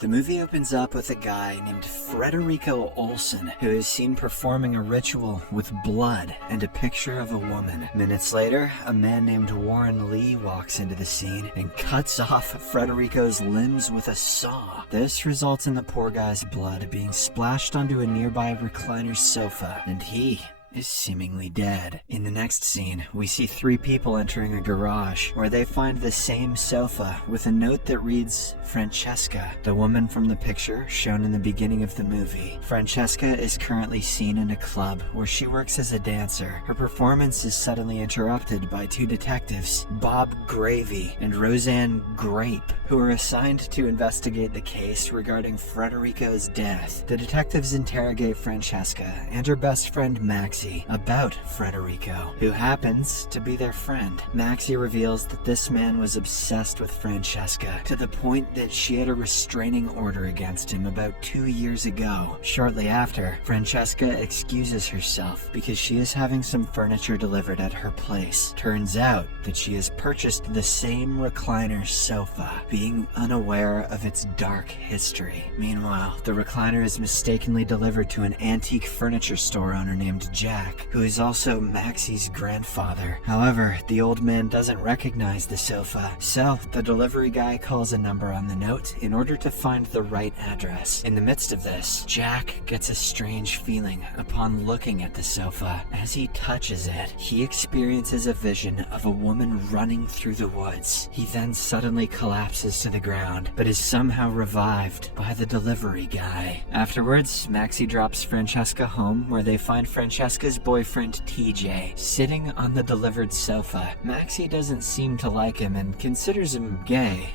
The movie opens up with a guy named Frederico Olsen, who is seen performing a ritual with blood and a picture of a woman. Minutes later, a man named Warren Lee walks into the scene and cuts off Frederico's limbs with a saw. This results in the poor guy's blood being splashed onto a nearby recliner sofa, and he is seemingly dead. In the next scene, we see 3 people entering a garage where they find the same sofa with a note that reads, Francesca, the woman from the picture shown in the beginning of the movie. Francesca is currently seen in a club where she works as a dancer. Her performance is suddenly interrupted by 2 detectives, Bob Gravy and Roseanne Grape, who are assigned to investigate the case regarding Frederico's death. The detectives interrogate Francesca and her best friend Maxie about Frederico, who happens to be their friend. Maxie reveals that this man was obsessed with Francesca to the point that she had a restraining order against him about 2 years ago. Shortly after, Francesca excuses herself because she is having some furniture delivered at her place. Turns out that she has purchased the same recliner sofa, being unaware of its dark history. Meanwhile, the recliner is mistakenly delivered to an antique furniture store owner named Jack, who is also Maxie's grandfather. However, the old man doesn't recognize the sofa, so the delivery guy calls a number on the note in order to find the right address. In the midst of this, Jack gets a strange feeling upon looking at the sofa. As he touches it, he experiences a vision of a woman running through the woods. He then suddenly collapses to the ground, but is somehow revived by the delivery guy. Afterwards, Maxie drops Francesca home, where they find Francesca's boyfriend TJ sitting on the delivered sofa. Maxie doesn't seem to like him and considers him gay.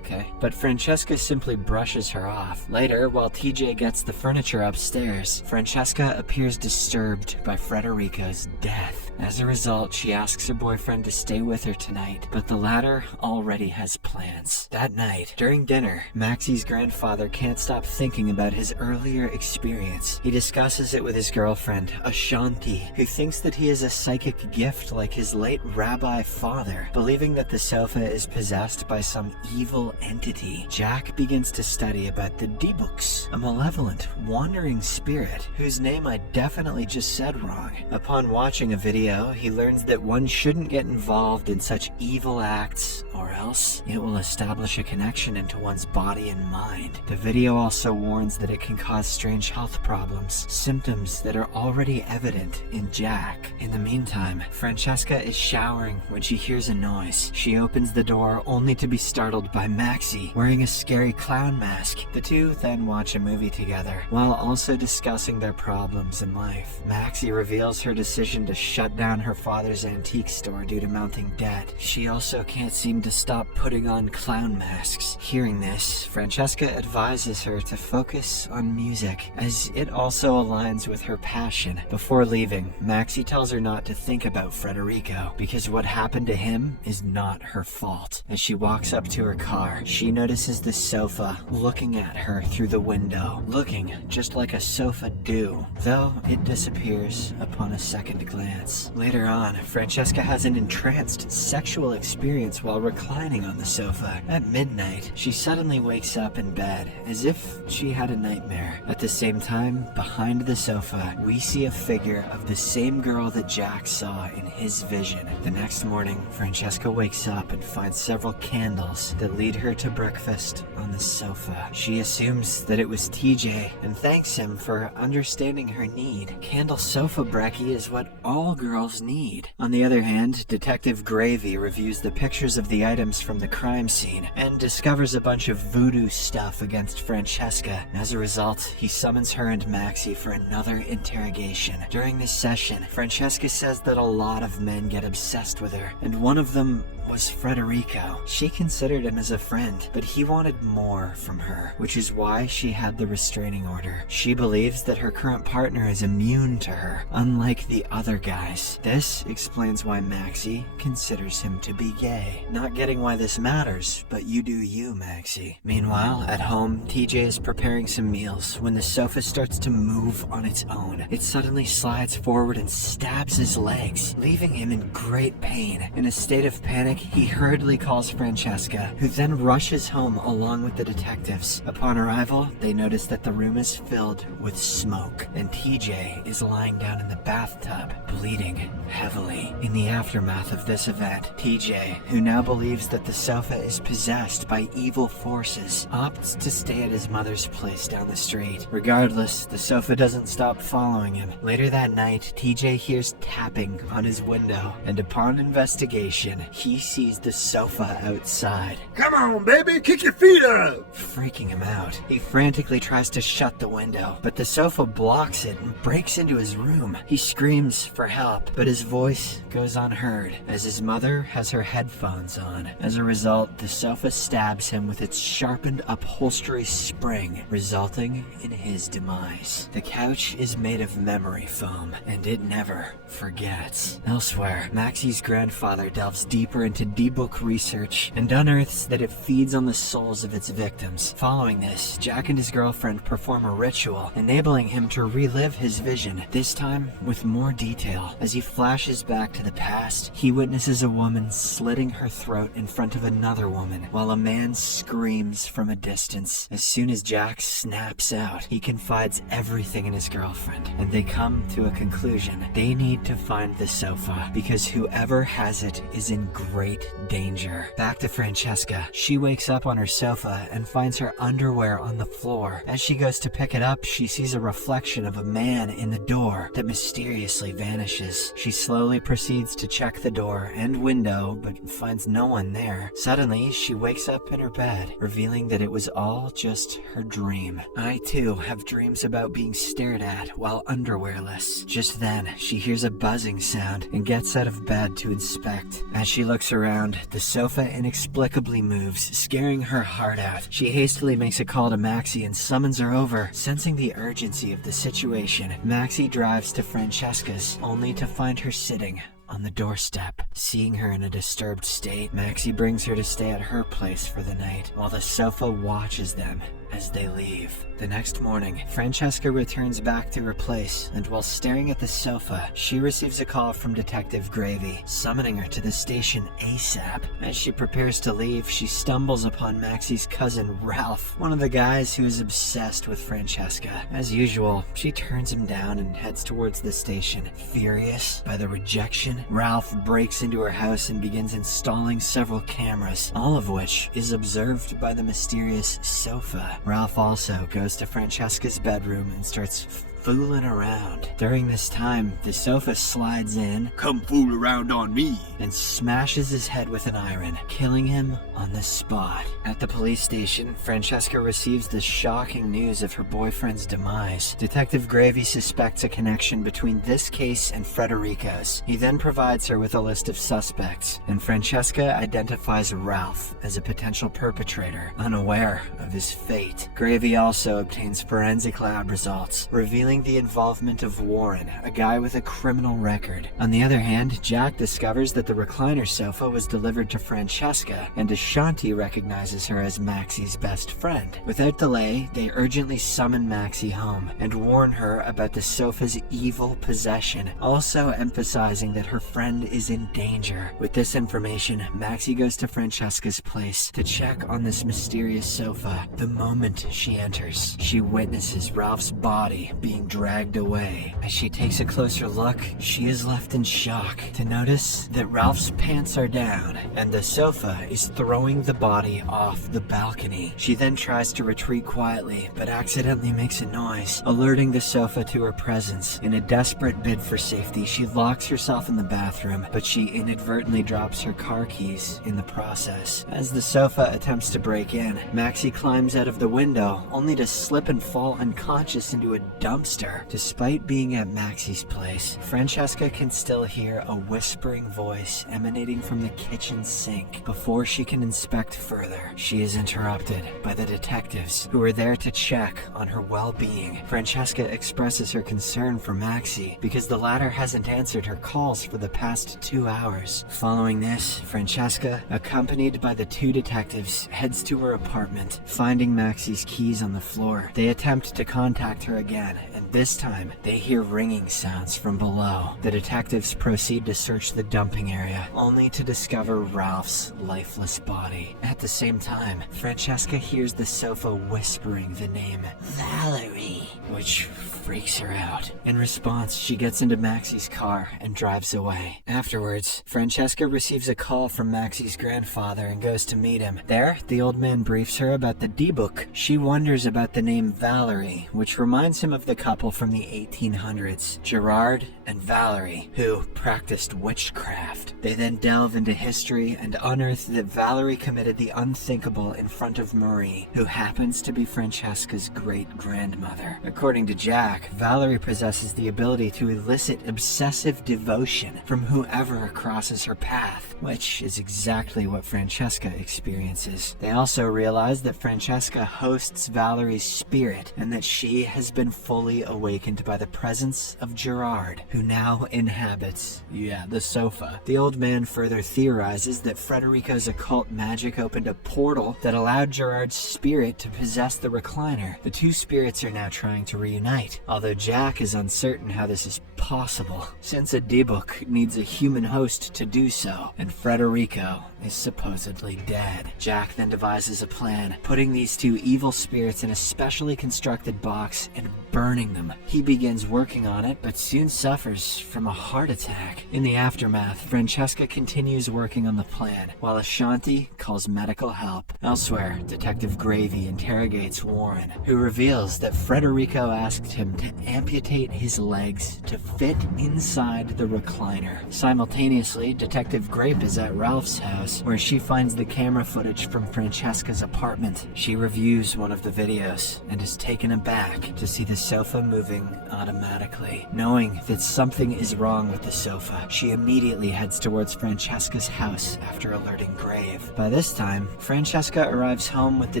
Okay. But Francesca simply brushes her off. Later, while TJ gets the furniture upstairs, Francesca appears disturbed by Frederico's death. As a result, she asks her boyfriend to stay with her tonight, but the latter already has plans. That night, during dinner, Maxie's grandfather can't stop thinking about his earlier experience. He discusses it with his girlfriend, Ashanti, who thinks that he has a psychic gift like his late rabbi father. Believing that the sofa is possessed by some evil entity, Jack begins to study about the D-Books, a malevolent, wandering spirit whose name I definitely just said wrong. Upon watching a video, he learns that one shouldn't get involved in such evil acts, or else it will establish a connection into one's body and mind. The video also warns that it can cause strange health problems, symptoms that are already evident in Jack. In the meantime, Francesca is showering when she hears a noise. She opens the door only to be startled by Maxie wearing a scary clown mask. The two then watch a movie together, while also discussing their problems in life. Maxie reveals her decision to shut down her father's antique store due to mounting debt. She also can't seem to stop putting on clown masks. Hearing this, Francesca advises her to focus on music, as it also aligns with her passion. Before leaving, Maxie tells her not to think about Frederico, because what happened to him is not her fault. As she walks up to her car, she notices the sofa looking at her through the window, looking just like a sofa do, though it disappears upon a second glance. Later on, Francesca has an entranced sexual experience while reclining on the sofa. At midnight, she suddenly wakes up in bed as if she had a nightmare. At the same time, behind the sofa, we see a figure of the same girl that Jack saw in his vision. The next morning, Francesca wakes up and finds several candles that lead her to breakfast on the sofa. She assumes that it was TJ and thanks him for understanding her need. Candle sofa brekkie is what all girls need. On the other hand, Detective Gravy reviews the pictures of the items from the crime scene and discovers a bunch of voodoo stuff against Francesca. As a result, he summons her and Maxie for another interrogation. During this session, Francesca says that a lot of men get obsessed with her, and one of them was Frederico. She considered him as a friend, but he wanted more from her, which is why she had the restraining order. She believes that her current partner is immune to her, unlike the other guys. This explains why Maxie considers him to be gay. Not getting why this matters, but you do you, Maxie. Meanwhile, at home, TJ is preparing some meals when the sofa starts to move on its own. It suddenly slides forward and stabs his legs, leaving him in great pain. In a state of panic, panic, he hurriedly calls Francesca, who then rushes home along with the detectives. Upon arrival, they notice that the room is filled with smoke, and TJ is lying down in the bathtub, bleeding heavily. In the aftermath of this event, TJ, who now believes that the sofa is possessed by evil forces, opts to stay at his mother's place down the street. Regardless, the sofa doesn't stop following him. Later that night, TJ hears tapping on his window, and upon investigation, he sees the sofa outside. Come on, baby, kick your feet up! Freaking him out, he frantically tries to shut the window, but the sofa blocks it and breaks into his room. He screams for help, but his voice goes unheard as his mother has her headphones on. As a result, the sofa stabs him with its sharpened upholstery spring, resulting in his demise. The couch is made of memory foam, and it never forgets. Elsewhere, Maxie's grandfather delves deeper into D-book research and unearths that it feeds on the souls of its victims. Following this, Jack and his girlfriend perform a ritual, enabling him to relive his vision, this time with more detail. As he flashes back to the past, he witnesses a woman slitting her throat in front of another woman, while a man screams from a distance. As soon as Jack snaps out, he confides everything in his girlfriend, and they come to a conclusion. They need to find the sofa, because whoever has it is in great danger. Back to Francesca. She wakes up on her sofa and finds her underwear on the floor. As she goes to pick it up, she sees a reflection of a man in the door that mysteriously vanishes. She slowly proceeds to check the door and window, but finds no one there. Suddenly, she wakes up in her bed, revealing that it was all just her dream. I too have dreams about being stared at while underwearless. Just then, she hears a buzzing sound and gets out of bed to inspect. As she looks around, the sofa inexplicably moves, scaring her heart out. She hastily makes a call to Maxie and summons her over. Sensing the urgency of the situation, Maxie drives to Francesca's, only to find her sitting on the doorstep. Seeing her in a disturbed state, Maxie brings her to stay at her place for the night, while the sofa watches them as they leave. The next morning, Francesca returns back to her place, and while staring at the sofa, she receives a call from Detective Gravy, summoning her to the station ASAP. As she prepares to leave, she stumbles upon Maxie's cousin Ralph, one of the guys who is obsessed with Francesca. As usual, she turns him down and heads towards the station. Furious by the rejection, Ralph breaks into her house and begins installing several cameras, all of which is observed by the mysterious sofa. Ralph also goes to Francesca's bedroom and starts fooling around. During this time, the sofa slides in, Come fool around on me, and smashes his head with an iron, killing him on the spot. At the police station, Francesca receives the shocking news of her boyfriend's demise. Detective Gravy suspects a connection between this case and Frederico's. He then provides her with a list of suspects, and Francesca identifies Ralph as a potential perpetrator, unaware of his fate. Gravy also obtains forensic lab results, revealing the involvement of Warren, a guy with a criminal record. On the other hand, Jack discovers that the recliner sofa was delivered to Francesca, and Ashanti recognizes her as Maxie's best friend. Without delay, they urgently summon Maxie home and warn her about the sofa's evil possession, also emphasizing that her friend is in danger. With this information, Maxie goes to Francesca's place to check on this mysterious sofa. The moment she enters, she witnesses Ralph's body being dragged away. As she takes a closer look, she is left in shock to notice that Ralph's pants are down and the sofa is throwing the body off the balcony. She then tries to retreat quietly, but accidentally makes a noise, alerting the sofa to her presence. In a desperate bid for safety, she locks herself in the bathroom, but she inadvertently drops her car keys in the process. As the sofa attempts to break in, Maxie climbs out of the window, only to slip and fall unconscious into a dumpster. Despite being at Maxie's place, Francesca can still hear a whispering voice emanating from the kitchen sink. Before she can inspect further, she is interrupted by the detectives who are there to check on her well-being. Francesca expresses her concern for Maxie because the latter hasn't answered her calls for the past 2 hours. Following this, Francesca, accompanied by the 2 detectives, heads to her apartment, finding Maxie's keys on the floor. They attempt to contact her again and this time they hear ringing sounds from below. The detectives proceed to search the dumping area, only to discover Ralph's lifeless body. At the same time, Francesca hears the sofa whispering the name Valerie, which freaks her out. In response, she gets into Maxie's car and drives away. Afterwards, Francesca receives a call from Maxie's grandfather and goes to meet him. There, the old man briefs her about the D-book. She wonders about the name Valerie, which reminds him of the couple from the 1800s, Gerard and Valerie, who practiced witchcraft. They then delve into history and unearth that Valerie committed the unthinkable in front of Marie, who happens to be Francesca's great-grandmother. According to Jack, Valerie possesses the ability to elicit obsessive devotion from whoever crosses her path, which is exactly what Francesca experiences. They also realize that Francesca hosts Valerie's spirit and that she has been fully awakened by the presence of Gerard, who now inhabits, the sofa. The old man further theorizes that Frederico's occult magic opened a portal that allowed Gerard's spirit to possess the recliner. The two spirits are now trying to reunite, although Jack is uncertain how this is possible, since a D-book needs a human host to do so, and Frederico is supposedly dead. Jack then devises a plan, putting these two evil spirits in a specially constructed box and burning them. He begins working on it, but soon suffers from a heart attack. In the aftermath, Francesca continues working on the plan, while Ashanti calls medical help. Elsewhere, Detective Gravy interrogates Warren, who reveals that Frederico asked him to amputate his legs to fit inside the recliner. Simultaneously, Detective Grape is at Ralph's house, where she finds the camera footage from Francesca's apartment. She reviews one of the videos and is taken aback to see the sofa moving automatically. Knowing that something is wrong with the sofa, she immediately heads towards Francesca's house after alerting Grave. By this time, Francesca arrives home with the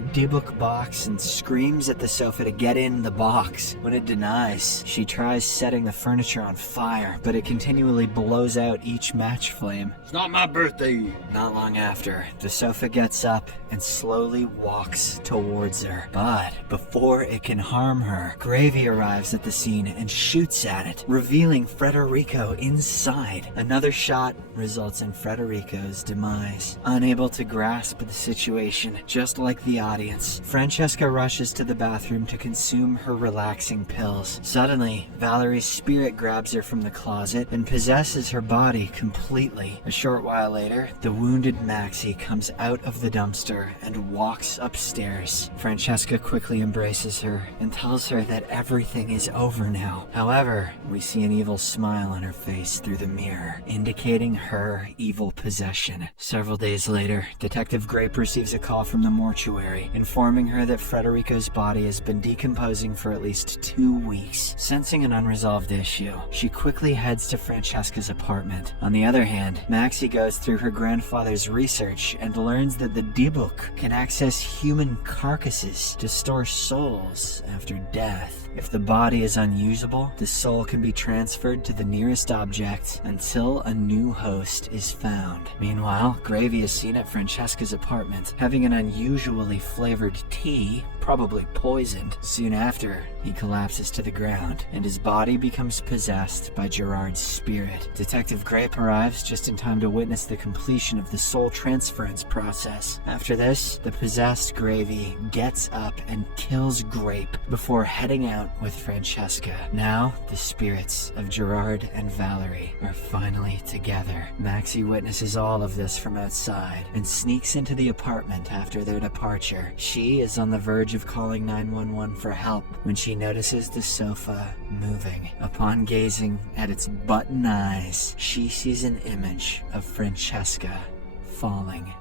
D-book box and screams at the sofa to get in the box. When it denies, she tries setting the furniture on fire, but it continually blows out each match flame. It's not my birthday. Not long after, the sofa gets up and slowly walks towards her. But before it can harm her, Gravy arrives at the scene and shoots at it, revealing Frederico inside. Another shot results in Frederico's demise. Unable to grasp the situation, just like the audience, Francesca rushes to the bathroom to consume her relaxing pills. Suddenly, Valerie's spirit grabs her from the closet and possesses her body completely. A short while later, the wounded Maxie comes out of the dumpster and walks upstairs. Francesca quickly embraces her and tells her that everything is over now. However, we see an evil smile on her face through the mirror, indicating her evil possession. Several days later, Detective Grape receives a call from the mortuary, informing her that Frederico's body has been decomposing for at least 2 weeks. Sensing an unresolved issue, she quickly heads to Francesca's apartment. On the other hand, Maxie goes through her grandfather's research and learns that the D-book can access human carcasses to store souls after death. If the body is unusable, the soul can be transferred to the nearest object until a new host is found. Meanwhile, Gravy is seen at Francesca's apartment, having an unusually flavored tea, probably poisoned. Soon after, he collapses to the ground, and his body becomes possessed by Gerard's spirit. Detective Grape arrives just in time to witness the completion of the soul transference process. After this, the possessed Gravy gets up and kills Grape before heading out with Francesca. Now, the spirits of Gerard and Valerie are finally together. Maxie witnesses all of this from outside and sneaks into the apartment after their departure. She is on the verge of calling 911 for help when she notices the sofa moving. Upon gazing at its button eyes, she sees an image of Francesca falling.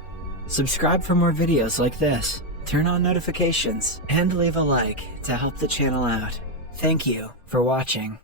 Subscribe for more videos like this. Turn on notifications and leave a like to help the channel out. Thank you for watching.